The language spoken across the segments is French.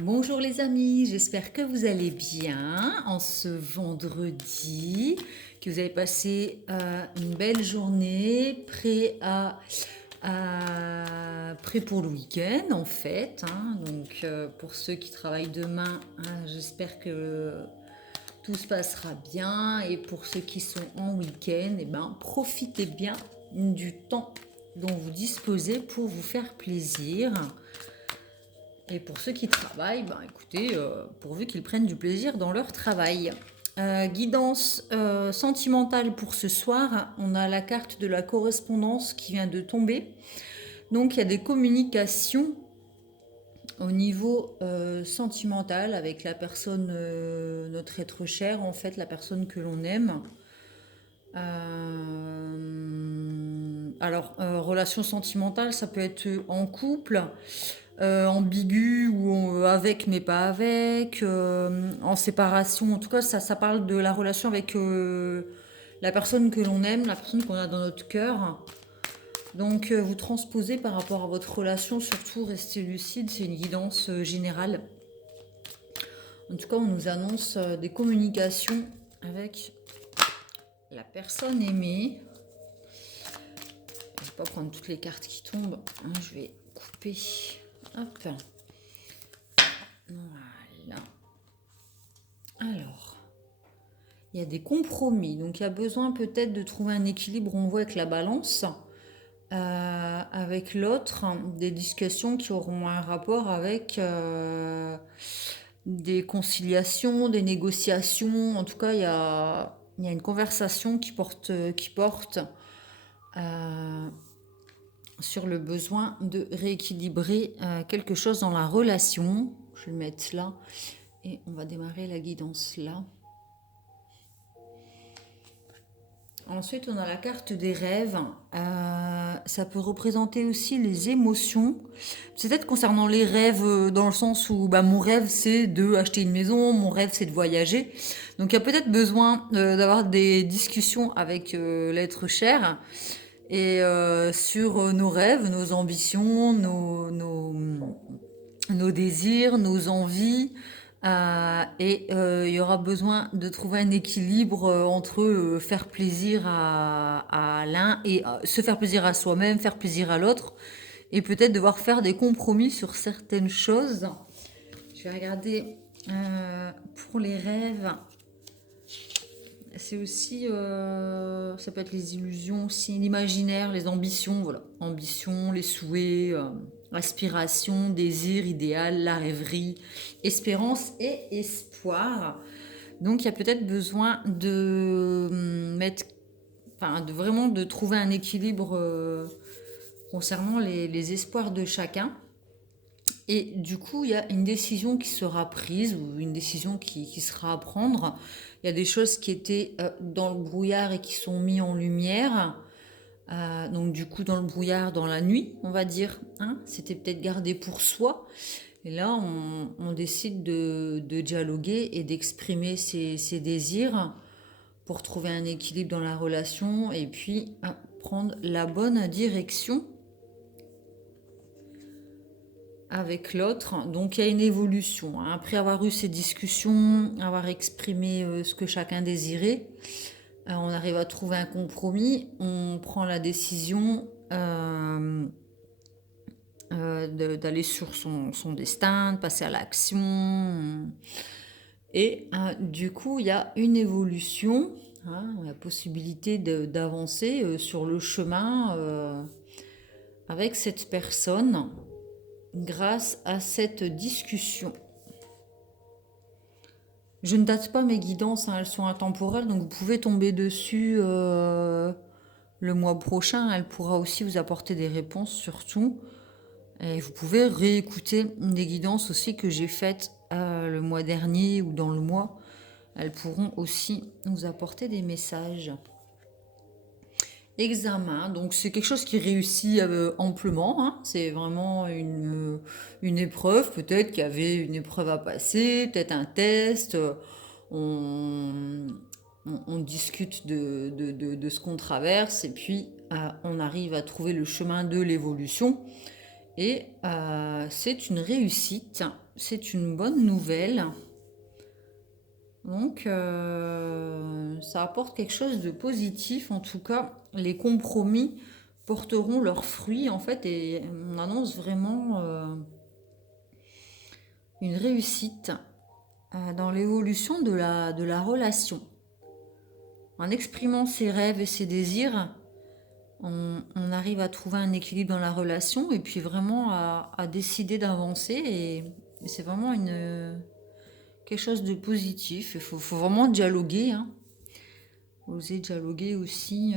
Bonjour les amis, j'espère que vous allez bien en ce vendredi, que vous avez passé une belle journée, prêt pour le week-end en fait, hein. Donc pour ceux qui travaillent demain, j'espère que tout se passera bien, et pour ceux qui sont en week-end, profitez bien du temps dont vous disposez pour vous faire plaisir. Et pour ceux qui travaillent, écoutez, pourvu qu'ils prennent du plaisir dans leur travail. Guidance sentimentale pour ce soir, on a la carte de la correspondance qui vient de tomber. Donc il y a des communications au niveau sentimental avec la personne, notre être cher, en fait, la personne que l'on aime. Relation sentimentale, ça peut être en couple, ambigu ou avec mais pas avec, en séparation. En tout cas, ça parle de la relation avec la personne que l'on aime, la personne qu'on a dans notre cœur. Donc, vous transposez par rapport à votre relation, surtout restez lucide, c'est une guidance générale. En tout cas, on nous annonce des communications avec la personne aimée. Je vais pas prendre toutes les cartes qui tombent, hein, je vais couper. Hop. Voilà. Alors, il y a des compromis. Donc, il y a besoin peut-être de trouver un équilibre, on voit avec la balance, avec l'autre, des discussions qui auront un rapport avec des conciliations, des négociations. En tout cas, il y a une conversation qui porte sur le besoin de rééquilibrer quelque chose dans la relation. Je vais le mettre là et on va démarrer la guidance là. Ensuite, on a la carte des rêves. Ça peut représenter aussi les émotions. C'est peut-être concernant les rêves, dans le sens où mon rêve, c'est de acheter une maison, mon rêve, c'est de voyager. Donc, il y a peut-être besoin d'avoir des discussions avec l'être cher et sur nos rêves, nos ambitions, nos désirs, nos envies. Il y aura besoin de trouver un équilibre entre faire plaisir à l'un et se faire plaisir à soi-même, faire plaisir à l'autre, et peut-être devoir faire des compromis sur certaines choses. Je vais regarder pour les rêves. C'est aussi, ça peut être les illusions aussi, l'imaginaire, les ambitions, voilà. Ambitions, les souhaits, aspirations, désirs, idéal, la rêverie, espérance et espoir. Donc il y a peut-être besoin de de vraiment de trouver un équilibre concernant les espoirs de chacun. Et du coup, il y a une décision qui sera prise ou une décision qui sera à prendre. Il y a des choses qui étaient dans le brouillard et qui sont mises en lumière. Donc du coup, dans le brouillard, dans la nuit, on va dire, hein, c'était peut-être gardé pour soi. Et là, on décide de dialoguer et d'exprimer ses désirs pour trouver un équilibre dans la relation et puis prendre la bonne direction avec l'autre. Donc il y a une évolution, hein. Après avoir eu ces discussions, avoir exprimé ce que chacun désirait, on arrive à trouver un compromis, on prend la décision d'aller sur son destin, de passer à l'action. Et du coup, il y a une évolution, hein, la possibilité d'avancer sur le chemin avec cette personne grâce à cette discussion. Je ne date pas mes guidances, hein, elles sont intemporelles, donc vous pouvez tomber dessus le mois prochain. Elle pourra aussi vous apporter des réponses surtout. Et vous pouvez réécouter des guidances aussi que j'ai faites le mois dernier ou dans le mois. Elles pourront aussi nous apporter des messages. Examen, donc c'est quelque chose qui réussit amplement, hein. C'est vraiment une épreuve, peut-être qu'il y avait une épreuve à passer, peut-être un test, on, on discute de ce qu'on traverse et puis on arrive à trouver le chemin de l'évolution et c'est une réussite. c'est une bonne nouvelle. Donc, ça apporte quelque chose de positif. En tout cas, les compromis porteront leurs fruits, en fait, et on annonce vraiment une réussite dans l'évolution de la relation. En exprimant ses rêves et ses désirs, on arrive à trouver un équilibre dans la relation et puis vraiment à décider d'avancer. Et c'est vraiment quelque chose de positif. Il faut vraiment dialoguer, hein. Oser dialoguer aussi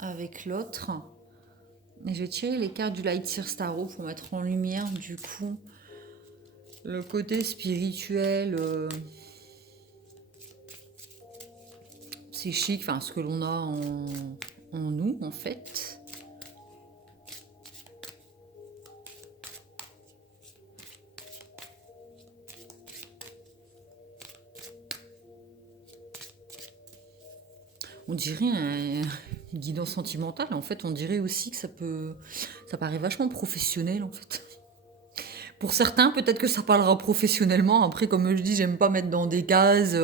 avec l'autre. Et je vais tirer les cartes du Light Seer Tarot pour mettre en lumière du coup le côté spirituel, psychique, enfin ce que l'on a en nous en fait. On dirait une guidance sentimentale. En fait, on dirait aussi que ça paraît vachement professionnel en fait. Pour certains, peut-être que ça parlera professionnellement. Après, comme je dis, j'aime pas mettre dans des cases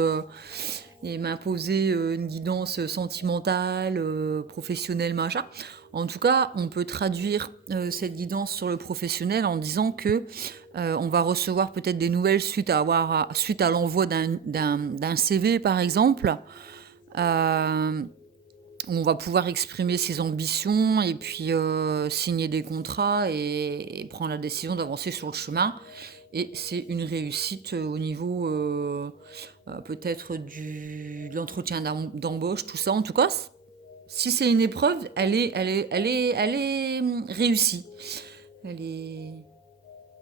et m'imposer une guidance sentimentale, professionnelle, machin. En tout cas, on peut traduire cette guidance sur le professionnel en disant que on va recevoir peut-être des nouvelles suite à l'envoi d'un CV, par exemple. Euh, on va pouvoir exprimer ses ambitions et puis signer des contrats et prendre la décision d'avancer sur le chemin. Et c'est une réussite au niveau peut-être de l'entretien d'embauche, tout ça. En tout cas, si c'est une épreuve, elle est réussie. Elle est...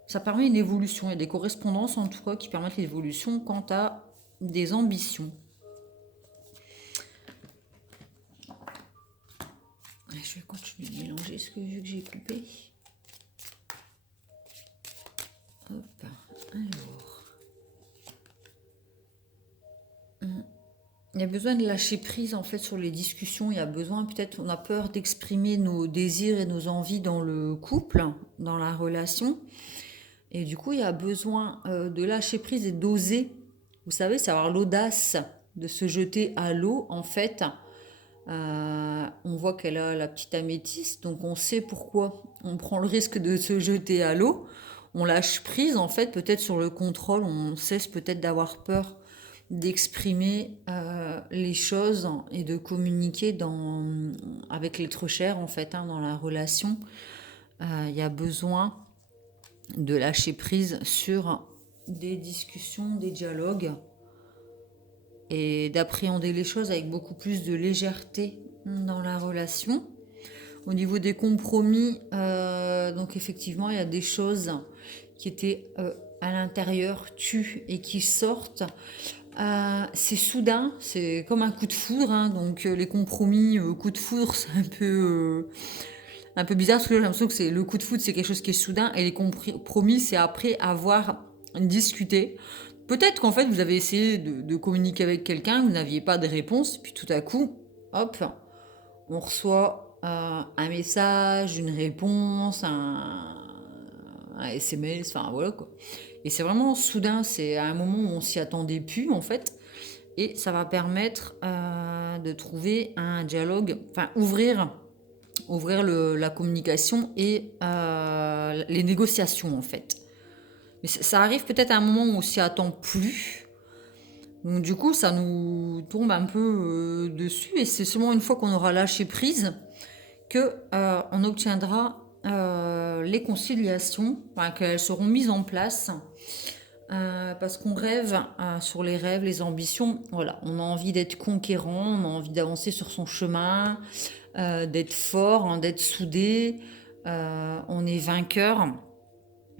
Ça permet une évolution. Il y a des correspondances en tout cas qui permettent l'évolution quant à des ambitions. Je vais continuer de mélanger ce que j'ai coupé. Hop, alors. Il y a besoin de lâcher prise en fait sur les discussions. Il y a besoin, peut-être, on a peur d'exprimer nos désirs et nos envies dans le couple, dans la relation. Et du coup, il y a besoin de lâcher prise et d'oser. Vous savez, c'est avoir l'audace de se jeter à l'eau en fait. On voit qu'elle a la petite améthyste, donc on sait pourquoi on prend le risque de se jeter à l'eau. On lâche prise en fait, peut-être sur le contrôle, on cesse peut-être d'avoir peur d'exprimer les choses et de communiquer avec l'être cher en fait, hein, dans la relation. Il y a besoin de lâcher prise sur des discussions, des dialogues et d'appréhender les choses avec beaucoup plus de légèreté dans la relation. Au niveau des compromis, donc effectivement, il y a des choses qui étaient à l'intérieur, tues et qui sortent. C'est soudain, c'est comme un coup de foudre, hein, donc les compromis, coup de foudre, c'est un peu bizarre parce que j'ai l'impression que le coup de foudre, c'est quelque chose qui est soudain et les compromis, c'est après avoir discuté. Peut-être qu'en fait, vous avez essayé de communiquer avec quelqu'un, vous n'aviez pas de réponse, puis tout à coup, hop, on reçoit un message, une réponse, un SMS, enfin voilà quoi. Et c'est vraiment soudain, c'est à un moment où on s'y attendait plus en fait. Et ça va permettre de trouver un dialogue, enfin ouvrir la communication et les négociations en fait. Mais ça arrive peut-être à un moment où on s'y attend plus. Donc du coup, ça nous tombe un peu dessus et c'est seulement une fois qu'on aura lâché prise que on obtiendra les conciliations, enfin, qu'elles seront mises en place. Parce qu'on rêve sur les rêves, les ambitions. Voilà, on a envie d'être conquérant, on a envie d'avancer sur son chemin, d'être fort, hein, d'être soudé. On est vainqueur.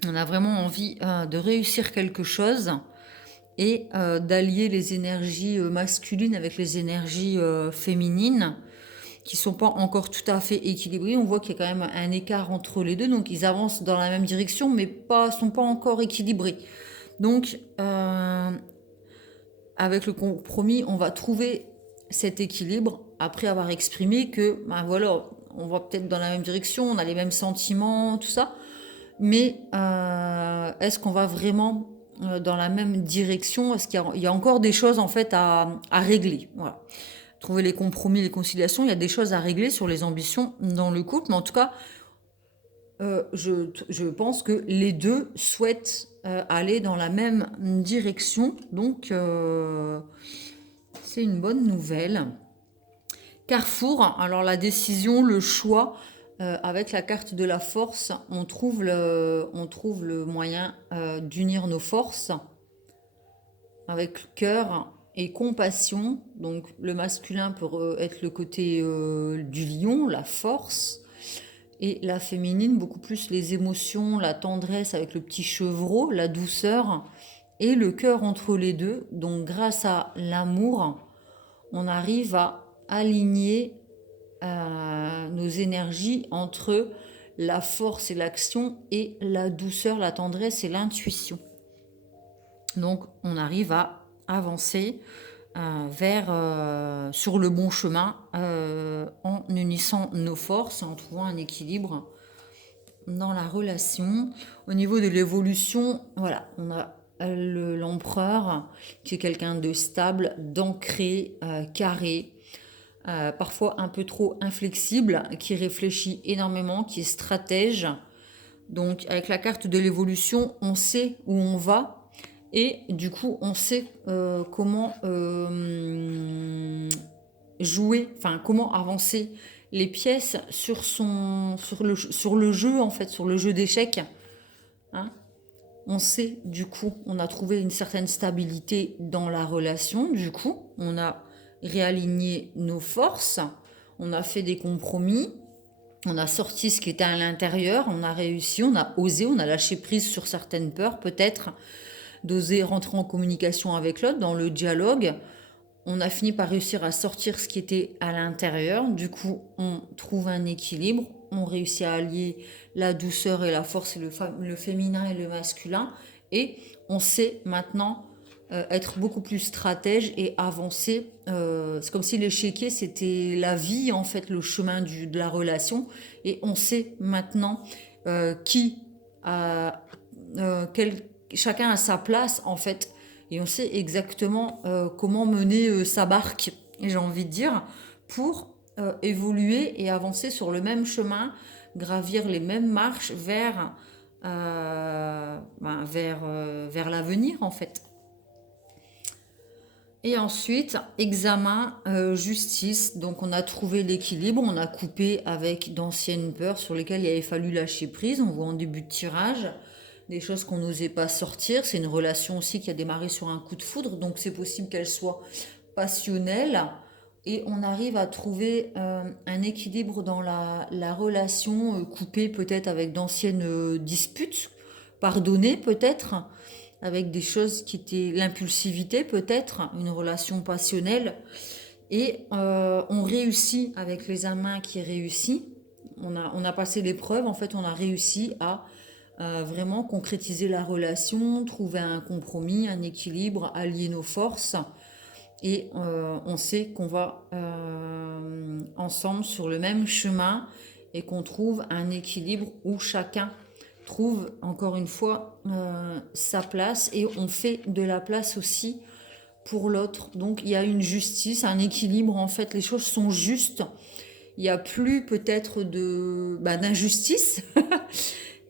On a vraiment envie de réussir quelque chose et d'allier les énergies masculines avec les énergies féminines qui sont pas encore tout à fait équilibrées. On voit qu'il y a quand même un écart entre les deux, donc ils avancent dans la même direction, mais sont pas encore équilibrés. Donc, avec le compromis, on va trouver cet équilibre après avoir exprimé que, ben voilà, on va peut-être dans la même direction, on a les mêmes sentiments, tout ça, mais est-ce qu'on va vraiment dans la même direction. Parce qu'il y a encore des choses en fait à régler. Voilà. Trouver les compromis, les conciliations, il y a des choses à régler sur les ambitions dans le couple. Mais en tout cas, je pense que les deux souhaitent aller dans la même direction. Donc, c'est une bonne nouvelle. Carrefour, alors la décision, le choix, avec la carte de la force, on trouve le moyen d'unir nos forces avec cœur et compassion. Donc le masculin peut être le côté du lion, la force, et la féminine, beaucoup plus les émotions, la tendresse avec le petit chevreau, la douceur, et le cœur entre les deux. Donc grâce à l'amour, on arrive à aligner nos énergies entre la force et l'action et la douceur, la tendresse et l'intuition. Donc on arrive à avancer sur le bon chemin en unissant nos forces et en trouvant un équilibre dans la relation. Au niveau de l'évolution, voilà, on a l'empereur qui est quelqu'un de stable, d'ancré, carré, parfois un peu trop inflexible, qui réfléchit énormément, qui est stratège. Donc avec la carte de l'évolution, on sait où on va et du coup on sait comment jouer, enfin comment avancer les pièces sur le jeu en fait, sur le jeu d'échecs. Hein. On sait du coup, on a trouvé une certaine stabilité dans la relation, du coup on a réaligné nos forces, on a fait des compromis, on a sorti ce qui était à l'intérieur, on a réussi, on a osé, on a lâché prise sur certaines peurs peut-être, d'oser rentrer en communication avec l'autre, dans le dialogue. On a fini par réussir à sortir ce qui était à l'intérieur. Du coup, on trouve un équilibre. On réussit à allier la douceur et la force, et le féminin et le masculin. Et on sait maintenant être beaucoup plus stratège et avancer. C'est comme si l'échiquier, c'était la vie, en fait, le chemin de la relation. Et on sait maintenant qui a... chacun a sa place, en fait, et on sait exactement comment mener sa barque, j'ai envie de dire, pour évoluer et avancer sur le même chemin, gravir les mêmes marches vers l'avenir en fait. Et ensuite, examen, justice. Donc on a trouvé l'équilibre, on a coupé avec d'anciennes peurs sur lesquelles il avait fallu lâcher prise. On voit en début de tirage des choses qu'on n'osait pas sortir. C'est une relation aussi qui a démarré sur un coup de foudre, donc c'est possible qu'elle soit passionnelle. Et on arrive à trouver un équilibre dans la relation, coupée peut-être avec d'anciennes disputes, pardonnées peut-être, avec des choses qui étaient l'impulsivité peut-être, une relation passionnelle. Et on réussit avec l'examen qui réussit. On a passé l'épreuve, en fait on a réussi à vraiment concrétiser la relation, trouver un compromis, un équilibre, allier nos forces. Et on sait qu'on va ensemble sur le même chemin et qu'on trouve un équilibre où chacun trouve encore une fois sa place et on fait de la place aussi pour l'autre. Donc il y a une justice, un équilibre, en fait les choses sont justes. Il n'y a plus peut-être d'injustice.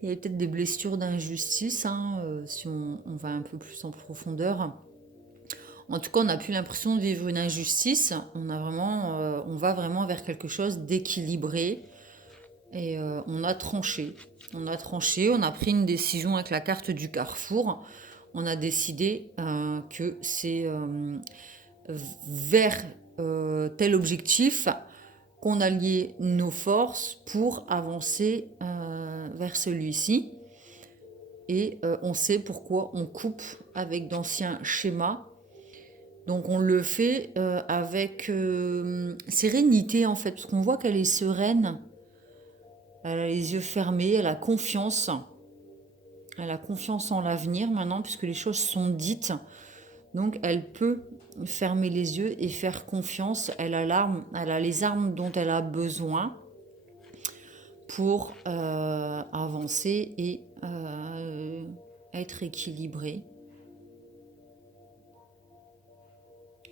Il y a peut-être des blessures d'injustice, hein, si on va un peu plus en profondeur. En tout cas, on n'a plus l'impression de vivre une injustice. On va vraiment vers quelque chose d'équilibré. Et on a tranché. On a pris une décision avec la carte du carrefour. On a décidé que c'est vers tel objectif qu'on alliait nos forces pour avancer vers celui-ci. Et on sait pourquoi on coupe avec d'anciens schémas. Donc on le fait avec sérénité en fait, parce qu'on voit qu'elle est sereine, elle a les yeux fermés, elle a confiance en l'avenir maintenant, puisque les choses sont dites. Donc elle peut fermer les yeux et faire confiance, elle a les armes dont elle a besoin pour avancer et être équilibrée.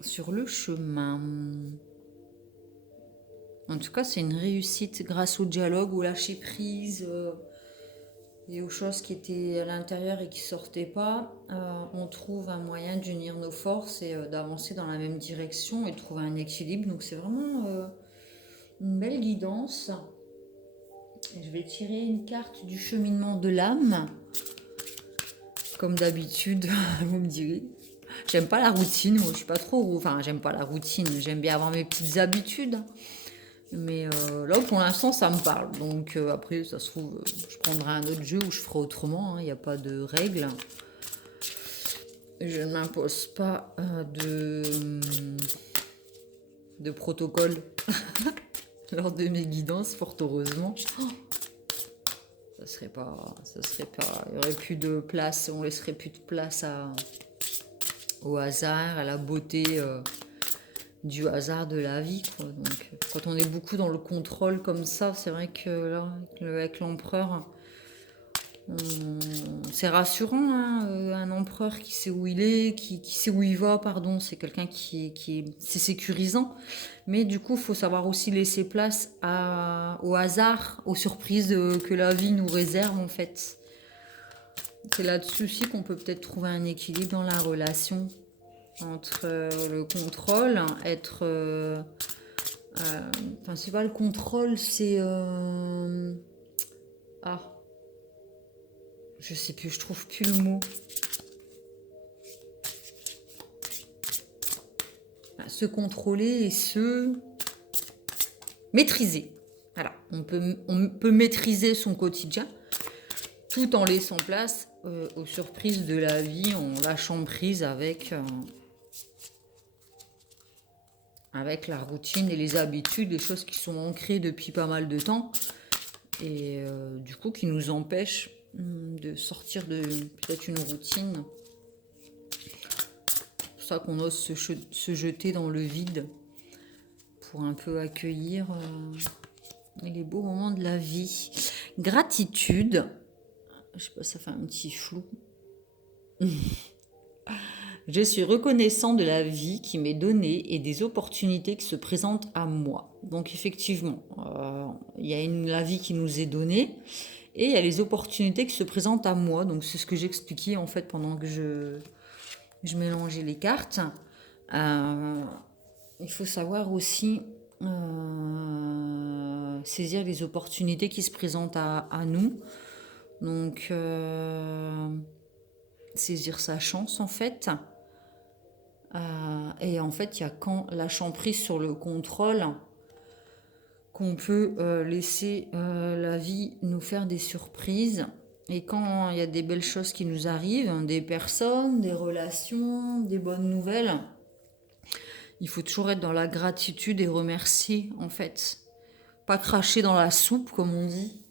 sur le chemin. En tout cas, c'est une réussite grâce au dialogue, au lâcher prise et aux choses qui étaient à l'intérieur et qui sortaient pas. On trouve un moyen d'unir nos forces et d'avancer dans la même direction et de trouver un équilibre. Donc c'est vraiment une belle guidance. Et je vais tirer une carte du cheminement de l'âme. Comme d'habitude, vous me direz. J'aime pas la routine, moi je suis pas trop... Enfin, j'aime pas la routine, j'aime bien avoir mes petites habitudes. Mais là, pour l'instant, ça me parle. Donc après, ça se trouve, je prendrai un autre jeu où je ferai autrement. Il n'y a pas de règles. Je ne m'impose pas de protocole lors de mes guidances, fort heureusement. Ça serait pas... Il n'y aurait plus de place, on laisserait plus de place au hasard, à la beauté du hasard de la vie, quoi. Donc, quand on est beaucoup dans le contrôle comme ça, c'est vrai que là, avec l'empereur, c'est rassurant, hein, un empereur qui sait où il est, qui sait où il va, pardon, c'est quelqu'un c'est sécurisant. Mais du coup, il faut savoir aussi laisser place au hasard, aux surprises que la vie nous réserve, en fait. C'est là-dessus aussi qu'on peut peut-être trouver un équilibre dans la relation entre le contrôle, enfin, c'est pas le contrôle, c'est... je sais plus, je trouve plus le mot. Se contrôler et se maîtriser. Voilà, on peut maîtriser son quotidien tout en laissant place aux surprises de la vie, en lâchant prise avec la routine et les habitudes, les choses qui sont ancrées depuis pas mal de temps et du coup qui nous empêchent de sortir de peut-être une routine. C'est pour ça qu'on ose se jeter dans le vide pour un peu accueillir les beaux moments de la vie. Gratitude. Je sais pas, ça fait un petit flou. Je suis reconnaissant de la vie qui m'est donnée et des opportunités qui se présentent à moi. Donc effectivement, il y a la vie qui nous est donnée et il y a les opportunités qui se présentent à moi. Donc c'est ce que j'expliquais en fait pendant que je mélangeais les cartes. Il faut savoir aussi saisir les opportunités qui se présentent à nous. Donc saisir sa chance en fait. Et en fait, il y a quand lâchant prise sur le contrôle qu'on peut laisser la vie nous faire des surprises. Et quand il y a des belles choses qui nous arrivent, des personnes, des relations, des bonnes nouvelles, il faut toujours être dans la gratitude et remercier en fait. Pas cracher dans la soupe comme on dit.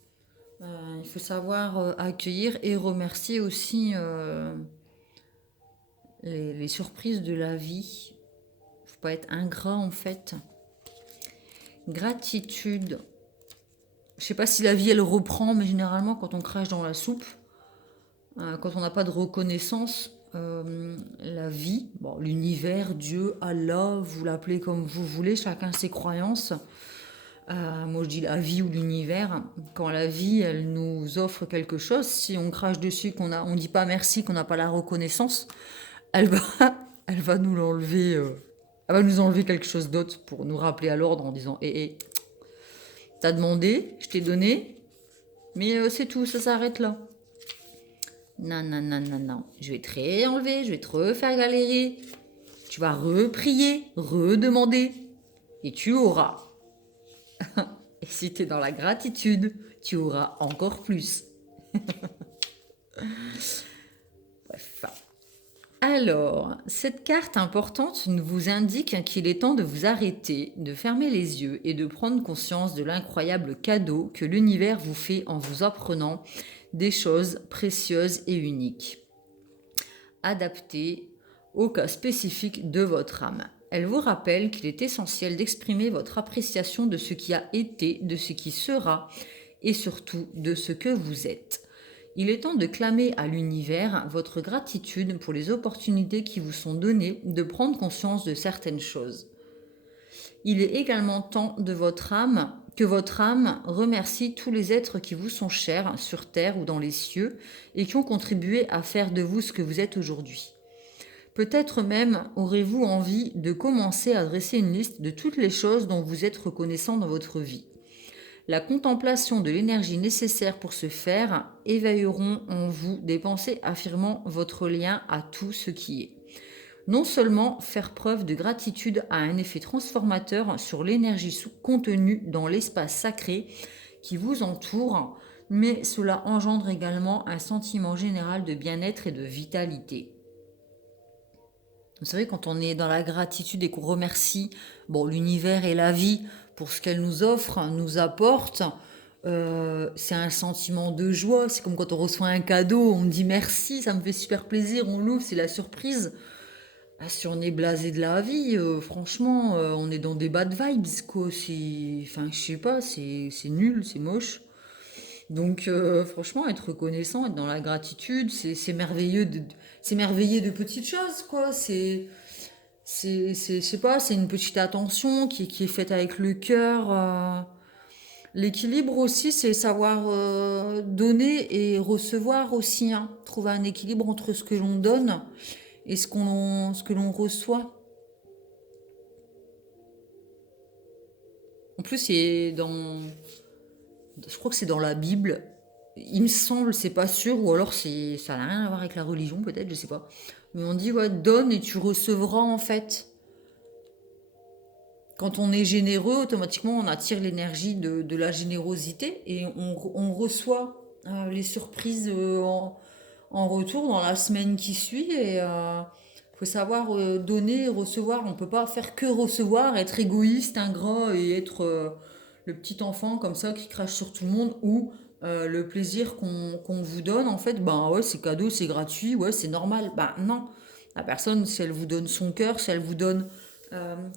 Il faut savoir accueillir et remercier aussi les surprises de la vie. Il ne faut pas être ingrat en fait. Gratitude. Je ne sais pas si la vie elle reprend, mais généralement quand on crache dans la soupe, quand on n'a pas de reconnaissance, la vie, bon, l'univers, Dieu, Allah, vous l'appelez comme vous voulez, chacun ses croyances. Moi je dis la vie ou l'univers. Quand la vie elle nous offre quelque chose, si on crache dessus, on dit pas merci, qu'on n'a pas la reconnaissance, elle va nous l'enlever. Elle va nous enlever quelque chose d'autre pour nous rappeler à l'ordre en disant t'as demandé, je t'ai donné, mais c'est tout, ça s'arrête là. Non, non, non, non, non. Je vais te réenlever, je vais te refaire galérer. Tu vas reprier, redemander. Et tu auras. Et si tu es dans la gratitude, tu auras encore plus. Bref. Alors, cette carte importante nous vous indique qu'il est temps de vous arrêter, de fermer les yeux et de prendre conscience de l'incroyable cadeau que l'univers vous fait en vous apprenant des choses précieuses et uniques, adaptées au cas spécifique de votre âme. Elle vous rappelle qu'il est essentiel d'exprimer votre appréciation de ce qui a été, de ce qui sera et surtout de ce que vous êtes. Il est temps de clamer à l'univers votre gratitude pour les opportunités qui vous sont données de prendre conscience de certaines choses. Il est également temps que votre âme remercie tous les êtres qui vous sont chers sur terre ou dans les cieux et qui ont contribué à faire de vous ce que vous êtes aujourd'hui. Peut-être même aurez-vous envie de commencer à dresser une liste de toutes les choses dont vous êtes reconnaissant dans votre vie. La contemplation de l'énergie nécessaire pour ce faire éveilleront en vous des pensées affirmant votre lien à tout ce qui est. Non seulement faire preuve de gratitude a un effet transformateur sur l'énergie contenue dans l'espace sacré qui vous entoure, mais cela engendre également un sentiment général de bien-être et de vitalité. Vous savez, quand on est dans la gratitude et qu'on remercie l'univers et la vie pour ce qu'elle nous offre, nous apporte, c'est un sentiment de joie. C'est comme quand on reçoit un cadeau, on dit merci, ça me fait super plaisir, on l'ouvre, c'est la surprise. Si on est blasé de la vie, franchement, on est dans des bad vibes, quoi. Enfin, je sais pas, c'est nul, c'est moche. Donc, franchement, être reconnaissant, être dans la gratitude, c'est merveilleux s'émerveiller de petites choses, quoi. Je sais pas, c'est une petite attention qui est faite avec le cœur. L'équilibre aussi, c'est savoir donner et recevoir aussi, hein. Trouver un équilibre entre ce que l'on donne et ce que l'on reçoit. En plus, je crois que c'est dans la Bible. Il me semble, c'est pas sûr, ou alors ça n'a rien à voir avec la religion, peut-être, je sais pas. Mais on dit, ouais, donne et tu recevras, en fait. Quand on est généreux, automatiquement, on attire l'énergie de la générosité et on reçoit les surprises en retour dans la semaine qui suit. Et faut savoir donner et recevoir. On peut pas faire que recevoir, être égoïste, ingrat et être le petit enfant comme ça qui crache sur tout le monde ou le plaisir qu'on vous donne, en fait, ben ouais, c'est cadeau, c'est gratuit, ouais, c'est normal. Ben non, la personne, si elle vous donne son cœur, si elle vous donne,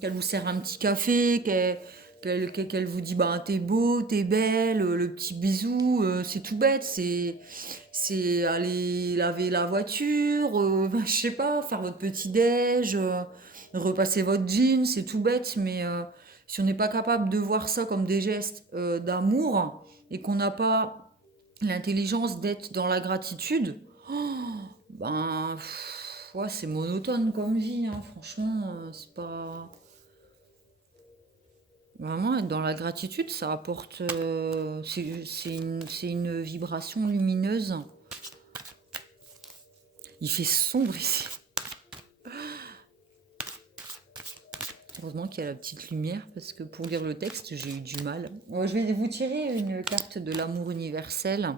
qu'elle vous sert un petit café, qu'elle vous dit, ben t'es beau, t'es belle, le petit bisou, c'est tout bête, c'est aller laver la voiture, ben, je sais pas, faire votre petit déj, repasser votre jean, c'est tout bête, mais si on n'est pas capable de voir ça comme des gestes d'amour et qu'on n'a pas l'intelligence d'être dans la gratitude, ben ouais, c'est monotone comme vie, hein, franchement, c'est pas... Vraiment, être dans la gratitude, ça apporte... c'est une vibration lumineuse. Il fait sombre ici. Heureusement qu'il y a la petite lumière, parce que pour lire le texte, j'ai eu du mal. Ouais, je vais vous tirer une carte de l'amour universel.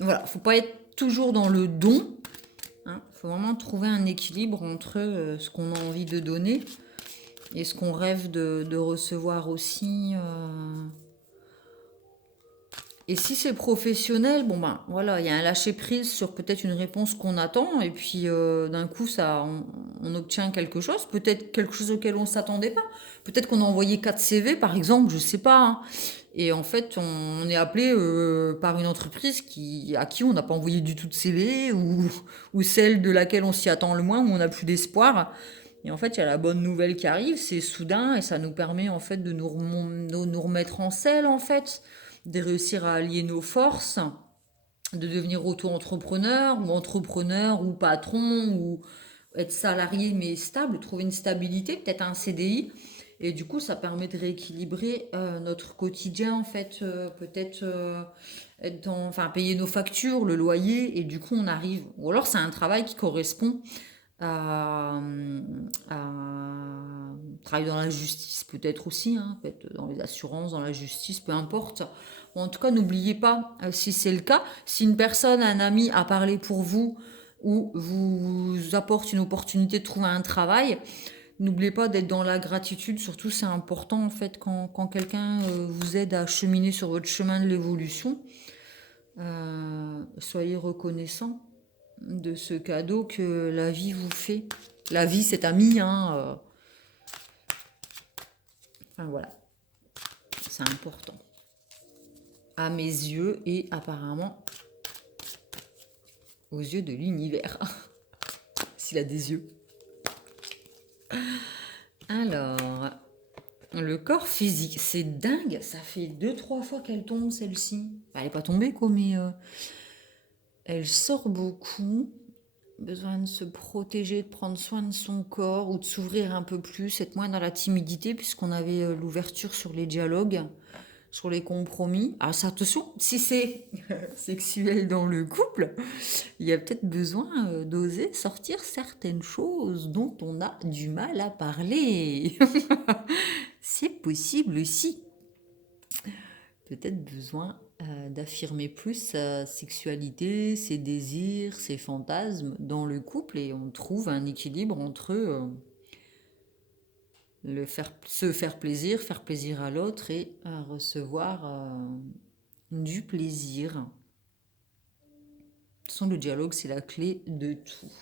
Voilà, faut pas être toujours dans le don. Hein, faut vraiment trouver un équilibre entre ce qu'on a envie de donner et ce qu'on rêve de recevoir aussi. Et si c'est professionnel, bon ben voilà, il y a un lâcher prise sur peut-être une réponse qu'on attend et puis d'un coup on obtient quelque chose, peut-être quelque chose auquel on ne s'attendait pas. Peut-être qu'on a envoyé 4 CV par exemple, je sais pas, hein. Et en fait on est appelé par une entreprise à qui on n'a pas envoyé du tout de CV ou celle de laquelle on s'y attend le moins, où on n'a plus d'espoir. Et en fait, il y a la bonne nouvelle qui arrive, c'est soudain et ça nous permet en fait de nous remettre en selle en fait, de réussir à allier nos forces, de devenir auto-entrepreneur ou patron ou être salarié mais stable, trouver une stabilité, peut-être un CDI. Et du coup, ça permet de rééquilibrer notre quotidien en fait, peut-être payer nos factures, le loyer, et du coup on arrive. Ou alors c'est un travail qui correspond à travailler dans la justice peut-être aussi, hein, peut-être dans les assurances, dans la justice, peu importe. Bon, en tout cas, n'oubliez pas, si c'est le cas, si une personne, un ami a parlé pour vous ou vous apporte une opportunité de trouver un travail, n'oubliez pas d'être dans la gratitude. Surtout, c'est important en fait quand quelqu'un vous aide à cheminer sur votre chemin de l'évolution. Soyez reconnaissant de ce cadeau que la vie vous fait. La vie, c'est ami, hein. Enfin voilà, c'est important. à mes yeux et apparemment aux yeux de l'univers. S'il a des yeux. Alors, le corps physique, c'est dingue. Ça fait 2-3 fois qu'elle tombe, celle-ci. Elle n'est pas tombée, quoi, mais elle sort beaucoup. Besoin de se protéger, de prendre soin de son corps ou de s'ouvrir un peu plus, être moins dans la timidité, puisqu'on avait l'ouverture sur les dialogues, sur les compromis. Alors, ça, attention, si c'est sexuel dans le couple, il y a peut-être besoin d'oser sortir certaines choses dont on a du mal à parler. C'est possible aussi. Peut-être besoin d'affirmer plus sa sexualité, ses désirs, ses fantasmes dans le couple et on trouve un équilibre entre se faire plaisir à l'autre et recevoir du plaisir. De toute façon, le dialogue, c'est la clé de tout.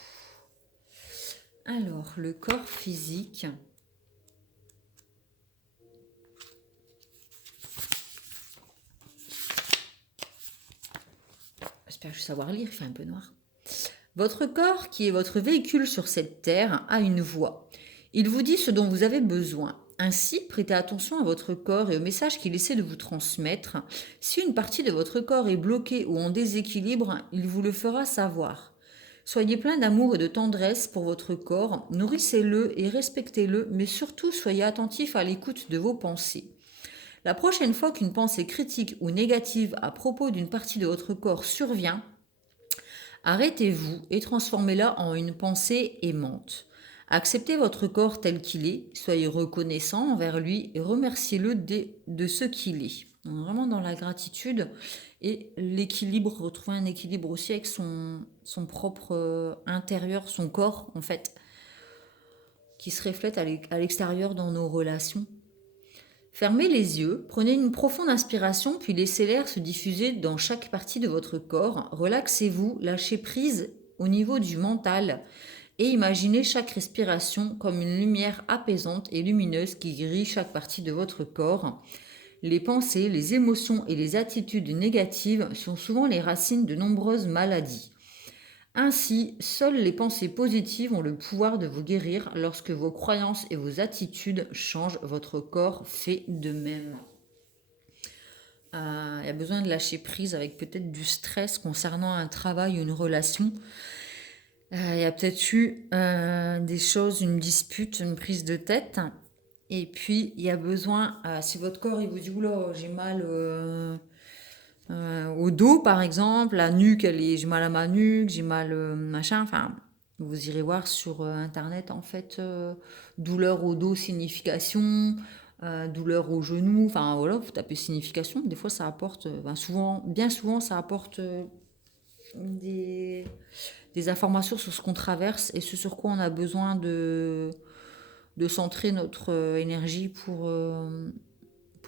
Alors, le corps physique. J'espère que je vais savoir lire, il fait un peu noir. Votre corps, qui est votre véhicule sur cette terre, a une voix. Il vous dit ce dont vous avez besoin. Ainsi, prêtez attention à votre corps et au message qu'il essaie de vous transmettre. Si une partie de votre corps est bloquée ou en déséquilibre, il vous le fera savoir. Soyez plein d'amour et de tendresse pour votre corps, nourrissez-le et respectez-le, mais surtout soyez attentif à l'écoute de vos pensées. La prochaine fois qu'une pensée critique ou négative à propos d'une partie de votre corps survient, arrêtez-vous et transformez-la en une pensée aimante. Acceptez votre corps tel qu'il est, soyez reconnaissant envers lui et remerciez-le de ce qu'il est. Donc, vraiment dans la gratitude et l'équilibre, retrouver un équilibre aussi avec son propre intérieur, son corps en fait, qui se reflète à l'extérieur dans nos relations. Fermez les yeux, prenez une profonde inspiration, puis laissez l'air se diffuser dans chaque partie de votre corps. Relaxez-vous, lâchez prise au niveau du mental et imaginez chaque respiration comme une lumière apaisante et lumineuse qui guérit chaque partie de votre corps. Les pensées, les émotions et les attitudes négatives sont souvent les racines de nombreuses maladies. Ainsi, seules les pensées positives ont le pouvoir de vous guérir. Lorsque vos croyances et vos attitudes changent, votre corps fait de même. Il y a besoin de lâcher prise avec peut-être du stress concernant un travail ou une relation. Il y a peut-être eu des choses, une dispute, une prise de tête. Et puis, il y a besoin, si votre corps il vous dit, oula, j'ai mal au dos par exemple, la nuque, j'ai mal à ma nuque, j'ai mal machin, enfin, vous irez voir sur internet en fait, douleur au dos, signification, douleur au genou, enfin voilà, vous tapez signification, des fois ça apporte, bien souvent ça apporte des, des informations sur ce qu'on traverse et ce sur quoi on a besoin de centrer notre énergie pour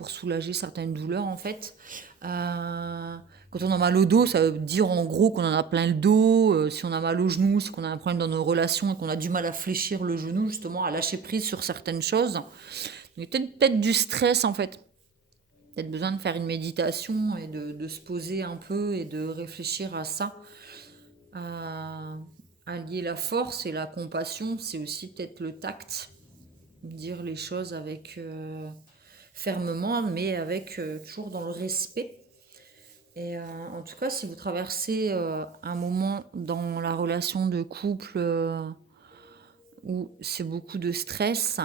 soulager certaines douleurs en fait. Quand on a mal au dos, ça veut dire en gros qu'on en a plein le dos. Si on a mal au genou, c'est qu'on a un problème dans nos relations et qu'on a du mal à fléchir le genou, justement, à lâcher prise sur certaines choses. Il y a peut-être du stress en fait. Peut-être besoin de faire une méditation et de se poser un peu et de réfléchir à ça. À lier la force et la compassion, c'est aussi peut-être le tact. Dire les choses avec fermement, mais avec toujours dans le respect. Et en tout cas, si vous traversez un moment dans la relation de couple où c'est beaucoup de stress,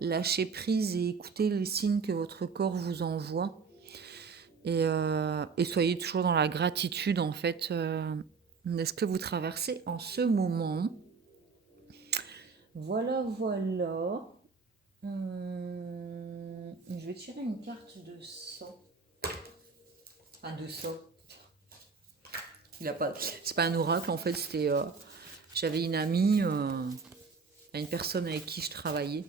lâchez prise et écoutez les signes que votre corps vous envoie. Et soyez toujours dans la gratitude en fait de ce que vous traversez en ce moment. Voilà, voilà. Je vais tirer une carte de sang. Enfin, de sang. Il a pas. C'est pas un oracle en fait. C'était. J'avais une amie, une personne avec qui je travaillais,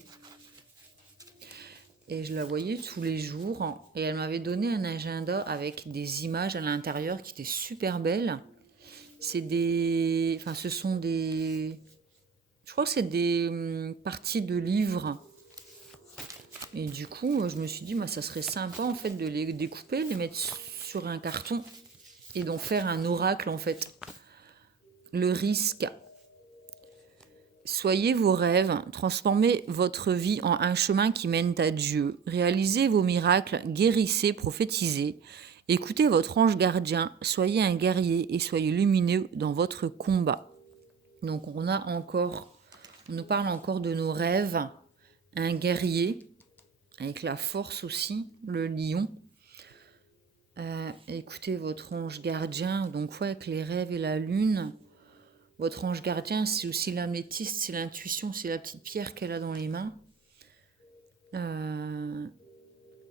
et je la voyais tous les jours. Et elle m'avait donné un agenda avec des images à l'intérieur qui étaient super belles. C'est des. Enfin, ce sont des. Je crois que c'est des parties de livres Et du coup, je me suis dit, bah, ça serait sympa en fait de les découper, les mettre sur un carton et d'en faire un oracle en fait. Le risque. Soyez vos rêves, transformez votre vie en un chemin qui mène à Dieu. Réalisez vos miracles, guérissez, prophétisez. Écoutez votre ange gardien, soyez un guerrier et soyez lumineux dans votre combat. Donc on nous parle encore de nos rêves, un guerrier, avec la force aussi, le lion. Écoutez votre ange gardien, donc ouais, avec les rêves et la lune. Votre ange gardien, c'est aussi l'améthyste, c'est l'intuition, c'est la petite pierre qu'elle a dans les mains.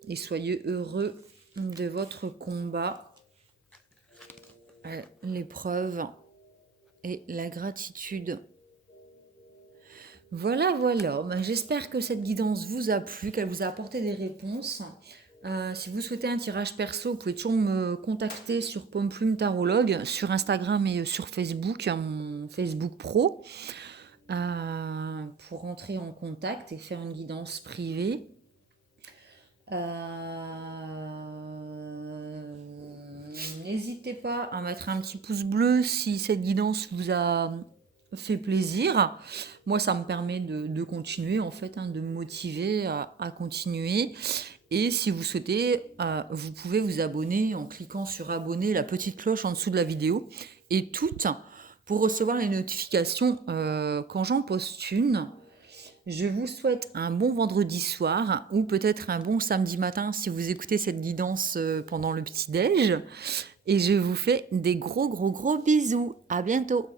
Et soyez heureux de votre combat, l'épreuve et la gratitude. Voilà, voilà. Ben, j'espère que cette guidance vous a plu, qu'elle vous a apporté des réponses. Si vous souhaitez un tirage perso, vous pouvez toujours me contacter sur Pomme Plume Tarologue, sur Instagram et sur Facebook, mon Facebook Pro, pour entrer en contact et faire une guidance privée. N'hésitez pas à mettre un petit pouce bleu si cette guidance vous a fait plaisir. Moi, ça me permet de continuer, en fait, de me motiver à continuer. Et si vous souhaitez, vous pouvez vous abonner en cliquant sur abonner, la petite cloche en dessous de la vidéo. Et toutes, pour recevoir les notifications quand j'en poste une. Je vous souhaite un bon vendredi soir ou peut-être un bon samedi matin si vous écoutez cette guidance pendant le petit-déj. Et je vous fais des gros bisous. À bientôt.